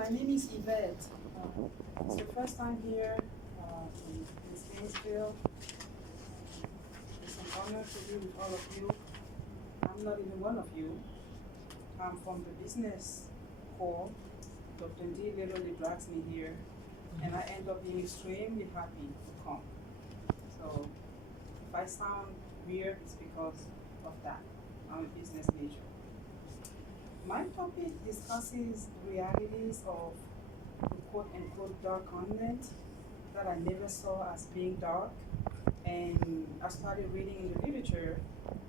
My name is Yvette. It's the first time here in Gainesville. It's an honor to be with all of you. I'm not even one of you. I'm from the business corps. Dr. D literally drags me here, and I end up being extremely happy to come. So if I sound weird, it's because of that. I'm a business major. My topic discusses realities of the quote-unquote dark continent that I never saw as being dark. And I started reading in the literature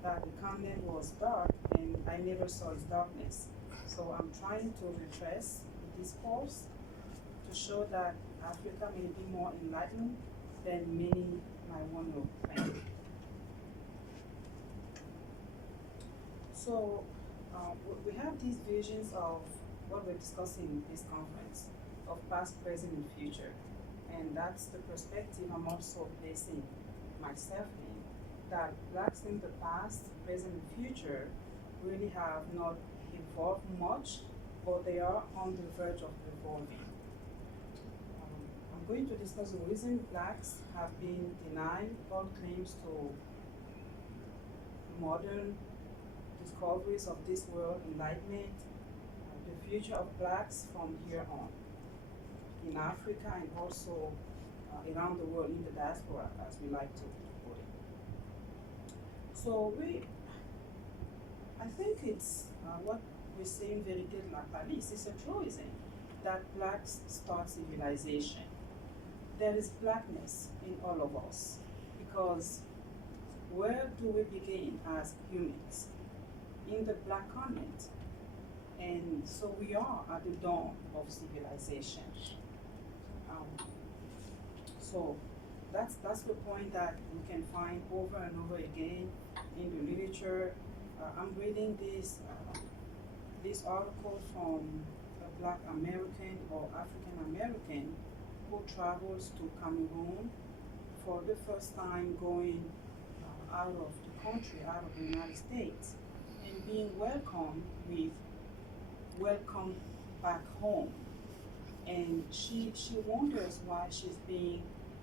that the continent was dark and I never saw its darkness. So I'm trying to retrace the discourse to show that Africa may be more enlightened than many might want to think. So we have these visions of what we're discussing in this conference, of past, present, and future. And that's the perspective I'm also placing myself in, that blacks in the past, present, and future really have not evolved much, but they are on the verge of evolving. I'm going to discuss the reason blacks have been denied all claims to modern discoveries of this world, enlightenment, the future of blacks from here on, in Africa and also around the world in the diaspora, as we like to put it. So I think it's what we're saying very good like this. It's a truism that blacks start civilization. There is blackness in all of us, because where do we begin as humans? In the black continent. And so we are at the dawn of civilization. So that's the point that we can find over and over again in the literature. I'm reading this article from a Black American or African American who travels to Cameroon for the first time, going out of the country, out of the United States, and being welcomed with welcome back home. And she wonders why she's being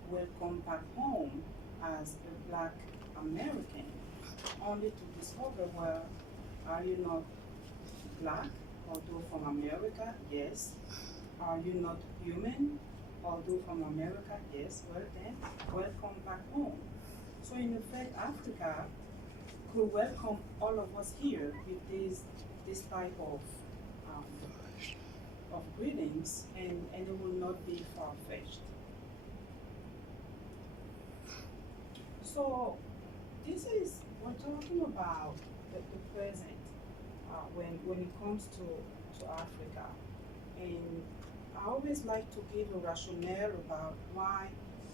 welcomed back home as a Black American, only to discover, well, are you not Black, although from America? Yes. Are you not human, although from America? Yes. Well then, welcome back home. So in effect, Africa could welcome all of us here with this type of greetings, and it will not be far-fetched. So this is, we're talking about the present when it comes to Africa. And I always like to give a rationale about why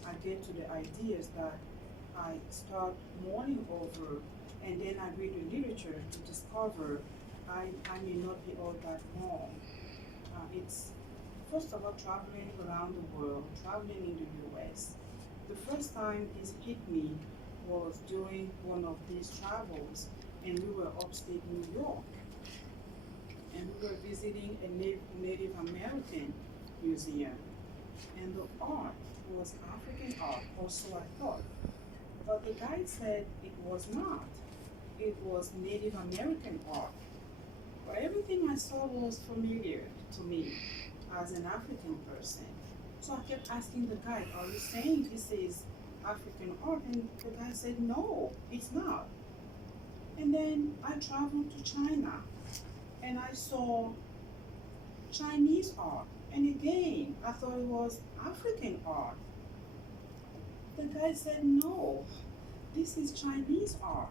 I get to the ideas that I start mulling over, and then I read the literature to discover I may not be all that wrong. It's, first of all, traveling around the world, traveling in the US. The first time this hit me was during one of these travels, and we were upstate New York. And we were visiting a Native American museum. And the art was African art, or so I thought. But the guide said it was not. It was Native American art. But everything I saw was familiar to me as an African person. So I kept asking the guide, are you saying this is African art? And the guy said, no, it's not. And then I traveled to China and I saw Chinese art. And again, I thought it was African art. The guy said, no, this is Chinese art.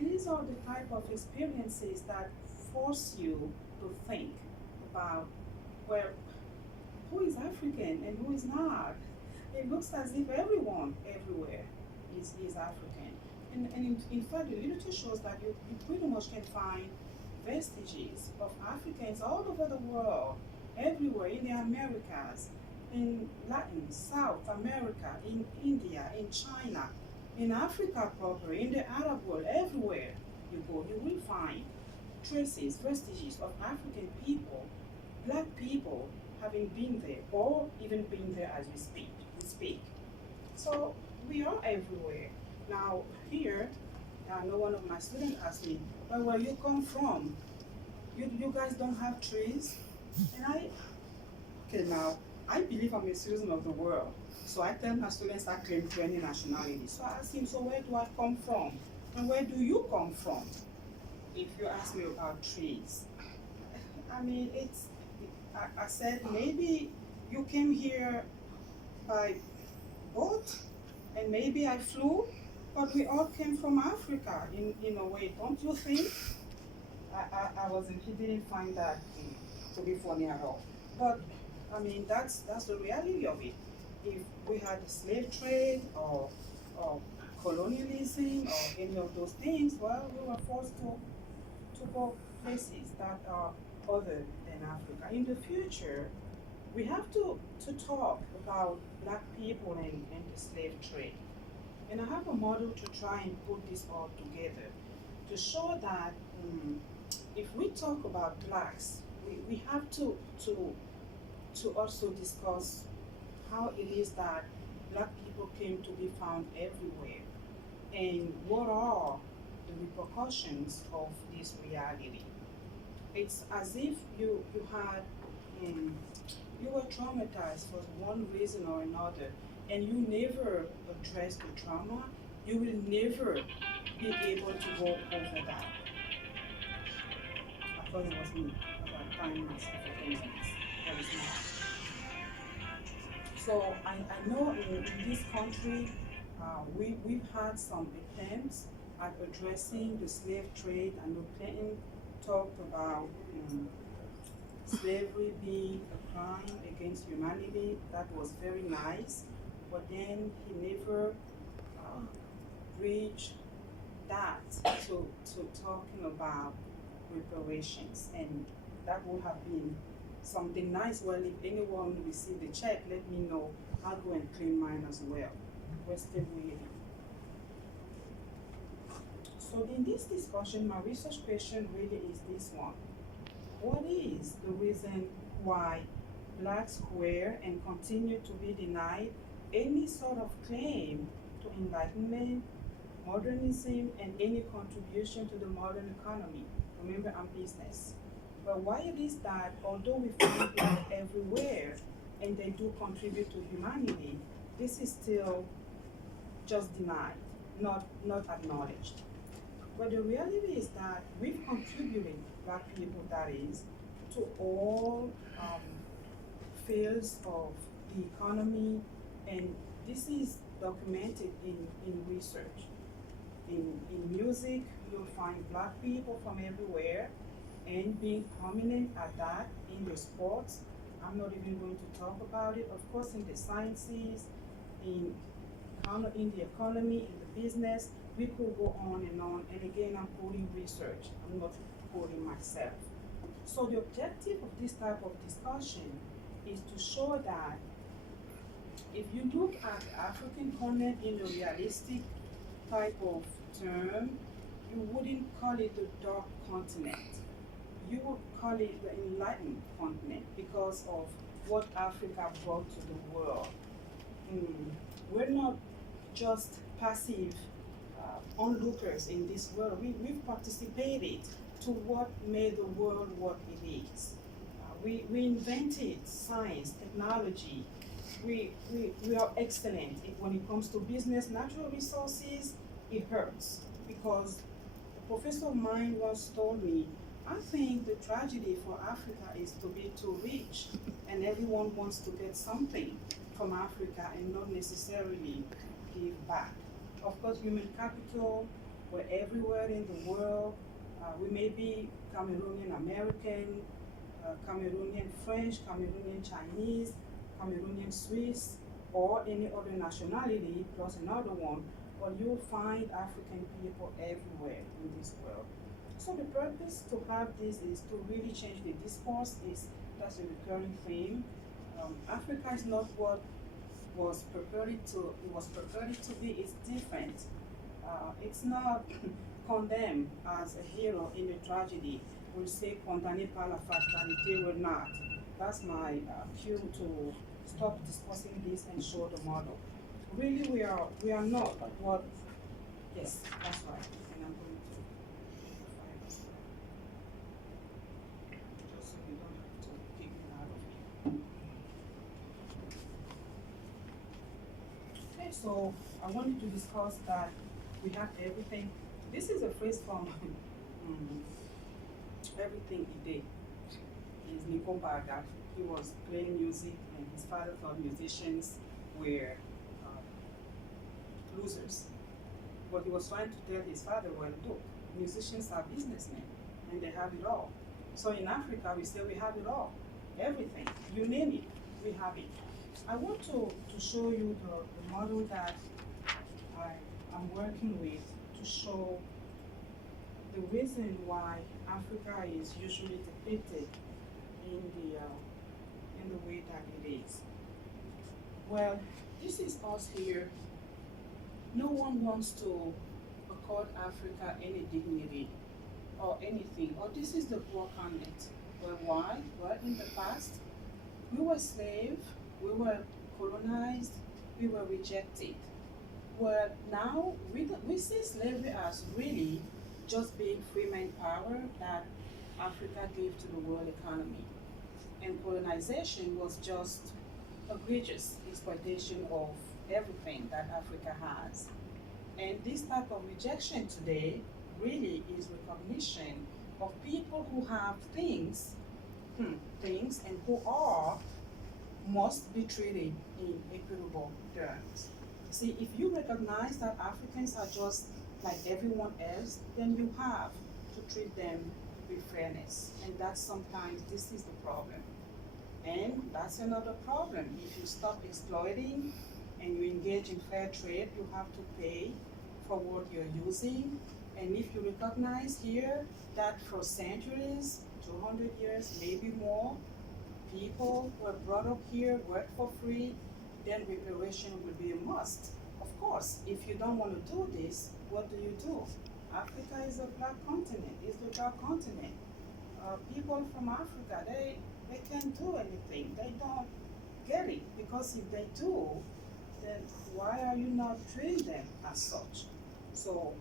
These are the type of experiences that force you to think about, well, who is African and who is not? It looks as if everyone, everywhere, is African. And in fact, the literature shows that you pretty much can find vestiges of Africans all over the world, everywhere, in the Americas, in Latin, South America, in India, in China, in Africa proper, in the Arab world, everywhere you go, you will find traces, vestiges of African people, black people having been there or even been there as we speak. So we are everywhere. Now here, I know one of my students asked me, well, where you come from? You guys don't have trees? And okay, now, I believe I'm a citizen of the world. So I tell my students I claim to any nationality. So I ask him, so where do I come from? And where do you come from? If you ask me about trees. I mean, I said, maybe you came here by boat, and maybe I flew, but we all came from Africa in a way, don't you think? He didn't find that to be funny at all. But I mean, that's the reality of it. If we had a slave trade or colonialism or any of those things, well, we were forced to go places that are other than Africa. In the future, we have to talk about black people and the slave trade. And I have a model to try and put this all together to show that if we talk about blacks, we have to also discuss how it is that black people came to be found everywhere and what are the repercussions of this reality. It's as if you had you were traumatized for one reason or another and you never address the trauma, you will never be able to go over that. I thought it was me, but I timed myself for 10 minutes. But it's not. So I know in this country, we've had some attempts at addressing the slave trade. I know Clinton talked about slavery being a crime against humanity. That was very nice, but then he never reached that to talking about reparations, and that would have been something nice. Well, if anyone received the check, let me know. I'll go and claim mine as well. We're still waiting. So in this discussion, my research question really is this one. What is the reason why blacks were and continue to be denied any sort of claim to enlightenment, modernism, and any contribution to the modern economy? Remember, I'm business. But why it is that although we find black everywhere and they do contribute to humanity, this is still just denied, not acknowledged. But the reality is that we've contributed, black people that is, to all fields of the economy, and this is documented in research. In music, you'll find black people from everywhere and being prominent at that. In the sports, I'm not even going to talk about it. Of course, in the sciences, in the economy, in the business, we could go on. And again, I'm quoting research. I'm not quoting myself. So the objective of this type of discussion is to show that if you look at the African continent in a realistic type of term, you wouldn't call it the dark continent. You would call it the enlightened continent because of what Africa brought to the world. We're not just passive onlookers in this world. We've participated to what made the world what it is. We invented science, technology. We are excellent when it comes to business. Natural resources, it hurts because a professor of mine once told me, I think the tragedy for Africa is to be too rich and everyone wants to get something from Africa and not necessarily give back. Of course, human capital, we're everywhere in the world. We may be Cameroonian American, Cameroonian French, Cameroonian Chinese, Cameroonian Swiss, or any other nationality plus another one, but you'll find African people everywhere in this world. So the purpose to have this is to really change the discourse. That's a recurring theme. Africa is not what was purported to be. It's different. It's not condemn as a hero in a tragedy will say condamné par la fatalité will not. That's my cue to stop discussing this and show the model. Really, we are not what. Yes, that's right. And I'm going to find this just so you don't have to kick it out of here. Okay, so I wanted to discuss that we have everything. This is a phrase from Everything He Did. Is Nico Barga. He was playing music, and his father thought musicians were losers. But he was trying to tell his father, well, look, musicians are businessmen, and they have it all. So in Africa, we say we have it all. Everything. You name it, we have it. I want to show you the model that I'm working with to show the reason why Africa is usually depicted in the way that it is. Well, this is us here. No one wants to accord Africa any dignity or anything. Or this is the poor continent. Well, why? Well, in the past, we were slaves, we were colonized, we were rejected. Well, now we see slavery as really just being free manpower that Africa gave to the world economy. And colonization was just egregious exploitation of everything that Africa has. And this type of rejection today really is recognition of people who have things, and who must be treated in equitable terms. See, if you recognize that Africans are just like everyone else, then you have to treat them with fairness. And that's sometimes this is the problem. And that's another problem. If you stop exploiting and you engage in fair trade, you have to pay for what you're using. And if you recognize here that for centuries, 200 years, maybe more, people were brought up here, worked for free, then reparation will be a must. Of course, if you don't want to do this, what do? Africa is a black continent, it's the dark continent. People from Africa, they can't do anything. They don't get it, because if they do, then why are you not treating them as such? So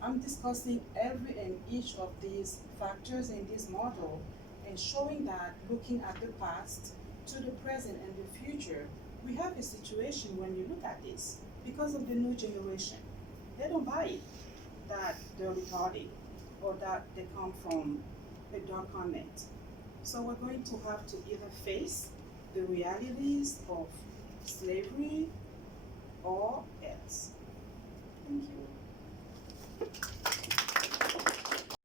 I'm discussing every and each of these factors in this model and showing that looking at the past to the present and the future, we have a situation when you look at this, because of the new generation, they don't buy it that they're retarded or that they come from a dark continent. So we're going to have to either face the realities of slavery or else.